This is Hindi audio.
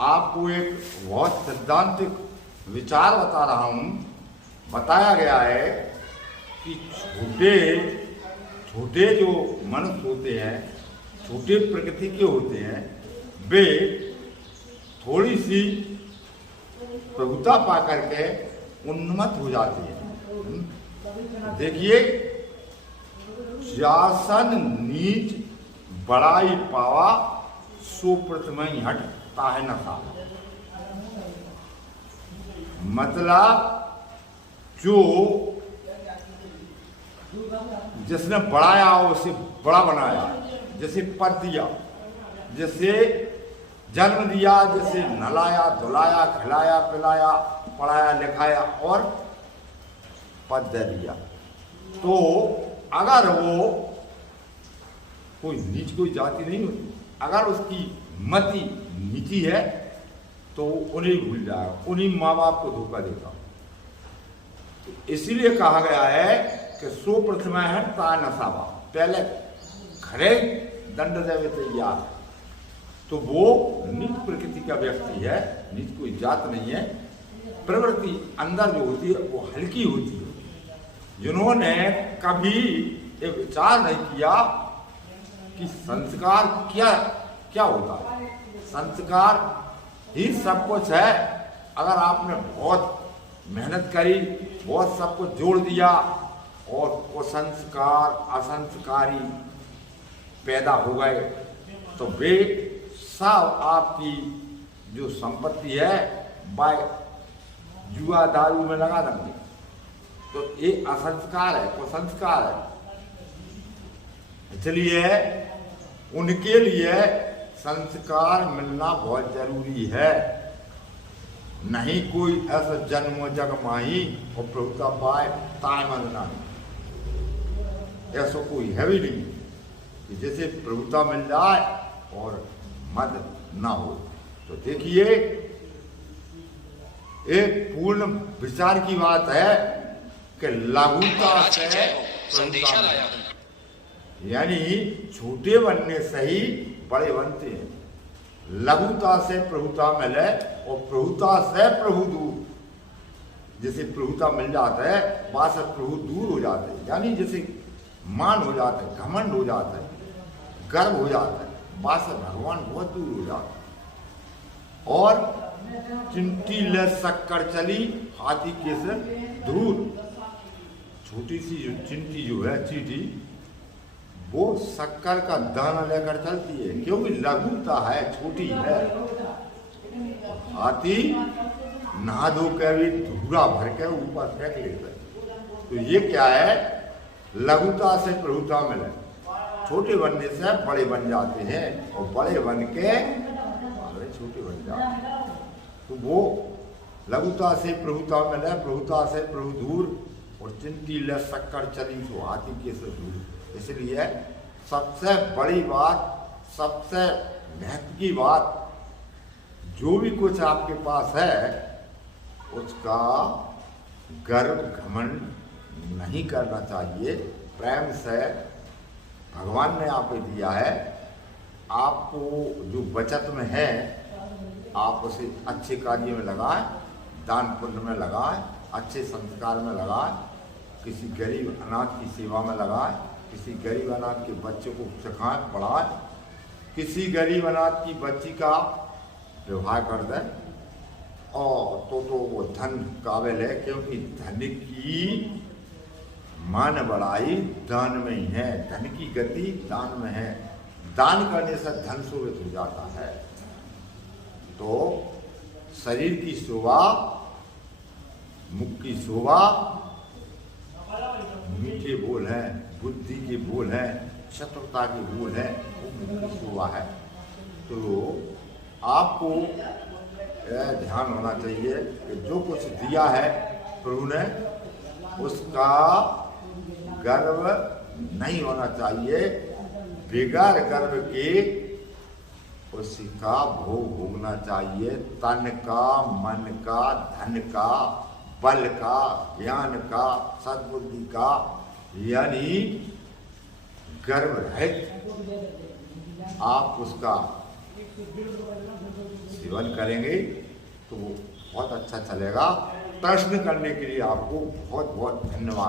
आपको एक बहुत सैद्धांतिक विचार बता रहा हूं। बताया गया है कि छोटे छोटे जो मनुष्य होते हैं, छोटे प्रकृति के होते हैं, वे थोड़ी सी प्रभुता पा करके उन्मत्त हो जाती है। देखिए, जासन नीच बड़ाई पावा सो प्रथमहि हटता है नशा। मतलब जो जिसने बढ़ाया उसे बड़ा बनाया, जैसे पद दिया, जैसे जन्म दिया, जैसे नहलाया धुलाया खिलाया पिलाया पढ़ाया लिखाया और पद दे दिया। तो अगर वो कोई नीच कोई जाति नहीं होती, अगर उसकी मति नीची है तो उन्हें भूल जाएगा, उन्हीं माँ बाप को धोखा देगा। तो इसीलिए कहा गया है कि सो प्रथमा है ता नसावा, पहले खरे दंड देवे तैयार। तो वो नीच प्रकृति का व्यक्ति है, नीच कोई जात नहीं है। प्रवृत्ति अंदर जो होती है वो हल्की होती है। जिन्होंने कभी ये विचार नहीं किया कि संस्कार क्या क्या होता है, संस्कार ही सब कुछ है। अगर आपने बहुत मेहनत करी, बहुत सब कुछ जोड़ दिया और वो संस्कार असंस्कारी पैदा हो गए तो वे सब आपकी जो संपत्ति है बाय जुआ दारू में लगा देंगे। तो ये असंस्कार है, वो संस्कार है। इसलिए उनके लिए संस्कार मिलना बहुत जरूरी है। नहीं कोई ऐसा जन्म जग माही और प्रभुता पाए ताय मरना, ऐसा कोई है भी नहीं कि जैसे प्रभुता मिल जाए और मद ना हो। तो देखिए, एक पूर्ण विचार की बात है कि लघुता से संदेशा लाया, यानी छोटे बनने से ही बड़े बनते हैं। लघुता से प्रभुता मिले और प्रभुता से प्रभु दूर। जैसे प्रभुता मिल जाता है, वहां से प्रभु दूर हो जाते हैं, यानी जैसे मान हो जाता है, घमंड हो जाता है, गर्व हो जाता है, वहां से भगवान बहुत दूर हो जाता है। और चिंटी ले शक्कर चली हाथी के से दूर। छोटी सी जो चिंटी जो है चीटी, वो शक्कर का दाना लेकर चलती है, क्योंकि लघुता है, छोटी है। हाथी नहा धो के भी धूरा भर के ऊपर फेंक लेता है। तो ये क्या है, लघुता से प्रभुता मिले। छोटे बनने से बड़े बन जाते हैं और बड़े बन के छोटे बन जाते हैं। तो वो लघुता से प्रभुता मिले, प्रभुता से प्रभु दूर, और चिंटी ले शक्कर चली तो हाथी के से दूर। इसलिए सबसे बड़ी बात, सबसे महत्व की बात, जो भी कुछ आपके पास है उसका गर्व घमंड नहीं करना चाहिए। प्रेम से भगवान ने आपको दिया है, आपको जो बचत में है आप उसे अच्छे कार्य में लगाएं, दान पुण्य में लगाएं, अच्छे संस्कार में लगाएं, किसी गरीब अनाथ की सेवा में लगाएं, किसी गरीब अनाथ के बच्चे को सिखाएं पढ़ाएं, किसी गरीब अनाथ की बच्ची का विवाह कर दें। और तो वो धन काबिल है, क्योंकि धन की मान बढ़ाई दान में ही है, धन की गति दान में है। दान करने से धन शोभित हो जाता है। तो शरीर की शोभा, मुख की शोभा, मीठे बोल हैं, बुद्धि के बोल हैं, चतुरता के बोल हैं, वो मुख की शोभा है। तो आपको ध्यान होना चाहिए कि जो कुछ दिया है प्रभु ने, उसका गर्व नहीं होना चाहिए। बेकार गर्व के उसका भोग भोगना चाहिए। तन का, मन का, धन का, बल का, ज्ञान का, सद्बुद्धि का, यानी गर्व रहित आप उसका सेवन करेंगे तो वो बहुत अच्छा चलेगा। प्रश्न करने के लिए आपको बहुत बहुत धन्यवाद।